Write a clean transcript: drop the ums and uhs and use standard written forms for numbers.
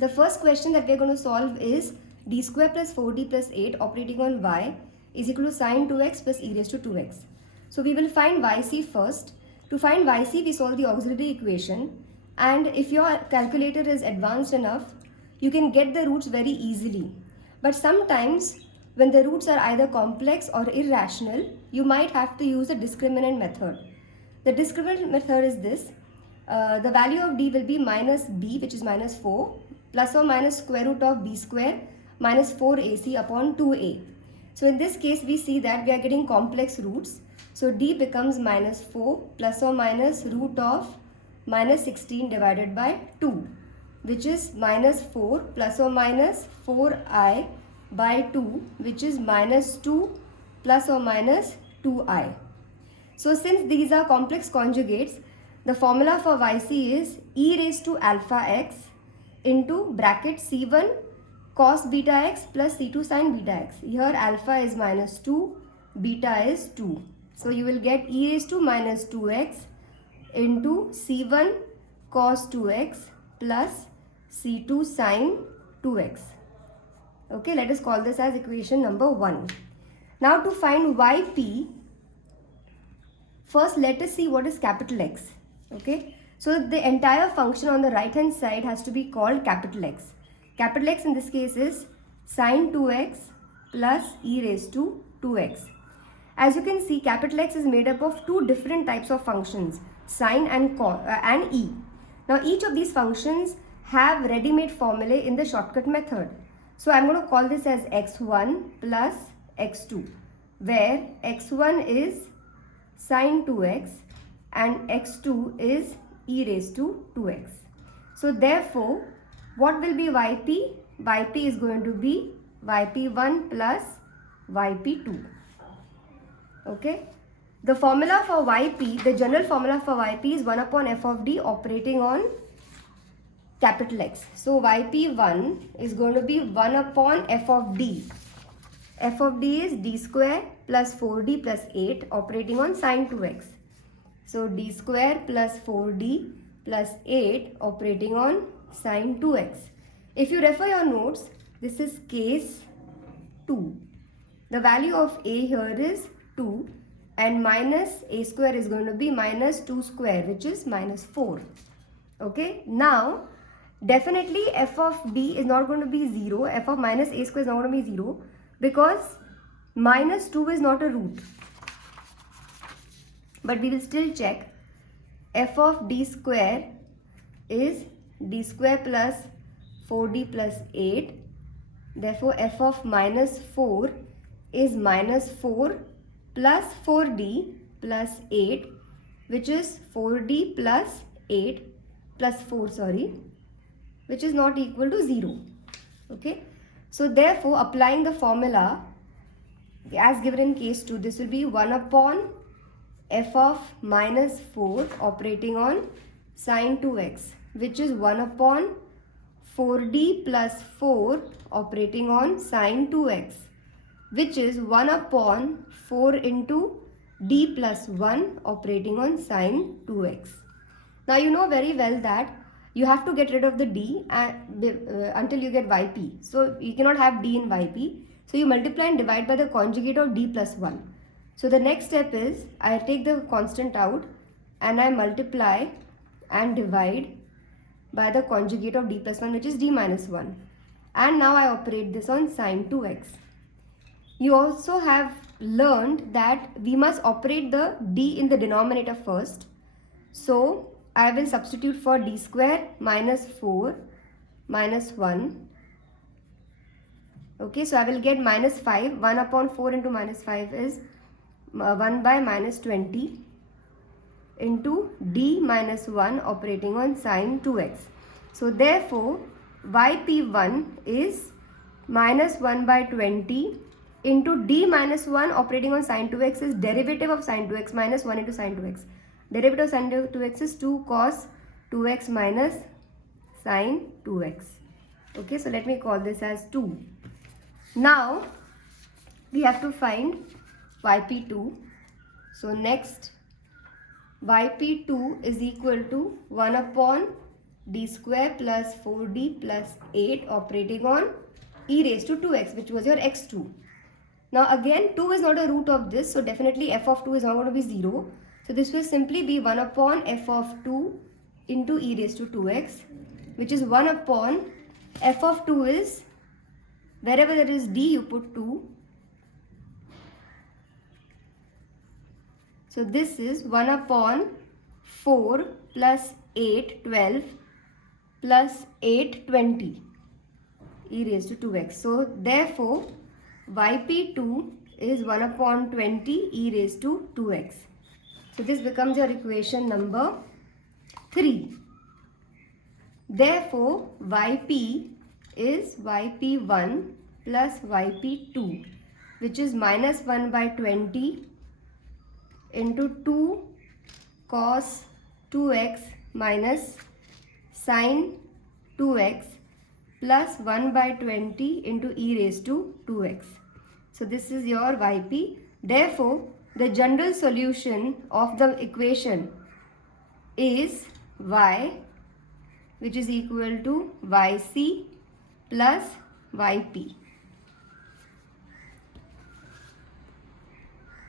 The first question that we are going to solve is d square plus 4d plus 8 operating on y is equal to sine 2x plus e raised to 2x. So we will find yc first. To find yc, we solve the auxiliary equation, and if your calculator is advanced enough, you can get the roots very easily. But sometimes when the roots are either complex or irrational, you might have to use the discriminant method. The discriminant method is this. The value of d will be minus b, which is minus 4, plus or minus square root of b square minus 4ac upon 2a. So in this case, we see that we are getting complex roots. So d becomes minus 4 plus or minus root of minus 16 divided by 2, which is minus 4 plus or minus 4i by 2, which is minus 2 plus or minus 2i. So since these are complex conjugates, the formula for yc is e raised to alpha x into bracket c1 cos beta x plus c2 sin beta x. Here alpha is minus 2, beta is 2. So you will get e raised to minus 2x into c1 cos 2x plus c2 sin 2x. Okay, let us call this as equation number 1. Now to find yp, first let us see what is capital X. Okay, so the entire function on the right hand side has to be called capital X. Capital X in this case is sin 2x plus e raised to 2x. As you can see, capital X is made up of two different types of functions, sin and e. Now each of these functions have ready-made formulae in the shortcut method. So I'm going to call this as x1 plus x2, where x1 is sin 2x and x2 is e raised to 2x. So therefore, what will be yp? Yp is going to be yp1 plus yp2. Okay. The formula for yp, the general formula for yp is 1 upon f of d operating on capital X. So yp1 is going to be 1 upon f of d. F of d is d square plus 4d plus 8 operating on sin 2x. So d square plus 4d plus 8 operating on sin 2x. If you refer your notes, this is case 2. The value of a here is 2 and minus a square is going to be minus 2 square, which is minus 4. Okay, now definitely f of d is not going to be 0. F of minus a square is not going to be 0 because minus 2 is not a root. But we will still check. F of d square is d square plus 4d plus 8. Therefore, f of minus 4 is minus 4 plus 4d plus 8, which is 4d plus 8 plus 4, which is not equal to 0. Okay. So therefore, applying the formula as given in case 2, this will be 1 upon f of minus 4 operating on sin 2x, which is 1 upon 4d plus 4 operating on sin 2x, which is 1 upon 4 into d plus 1 operating on sin 2x. Now you know very well that you have to get rid of the d until you get yp. So you cannot have d in yp. So you multiply and divide by the conjugate of d plus 1. So the next step is I take the constant out and I multiply and divide by the conjugate of d plus 1, which is d minus 1. And now I operate this on sin 2x. You also have learned that we must operate the d in the denominator first. So I will substitute for d square minus 4 minus 1. Okay, so I will get minus 5. 1 upon 4 into minus 5 is 1 by minus 20 into d minus 1 operating on sin 2x. So therefore, yp1 is minus 1 by 20 into d minus 1 operating on sin 2x is derivative of sin 2x minus 1 into sin 2x. Derivative of sin 2x is 2 cos 2x minus sin 2x. Okay, so let me call this as 2. Now we have to find yp2. So next, yp2 is equal to 1 upon d square plus 4d plus 8 operating on e raised to 2x, which was your x2. Now again 2 is not a root of this, so definitely f of 2 is not going to be 0. So this will simply be 1 upon f of 2 into e raised to 2x, which is 1 upon f of 2 is, wherever there is d you put 2. So this is 1 upon 4 plus 8 12 plus 8 20 e raised to 2x. So therefore yp2 is 1 upon 20 e raised to 2x. So this becomes your equation number 3. Therefore yp is yp1 plus yp2, which is minus 1 by 20 into 2 cos 2x minus sin 2x plus 1 by 20 into e raised to 2x. So this is your yp. Therefore, the general solution of the equation is y, which is equal to yc plus yp.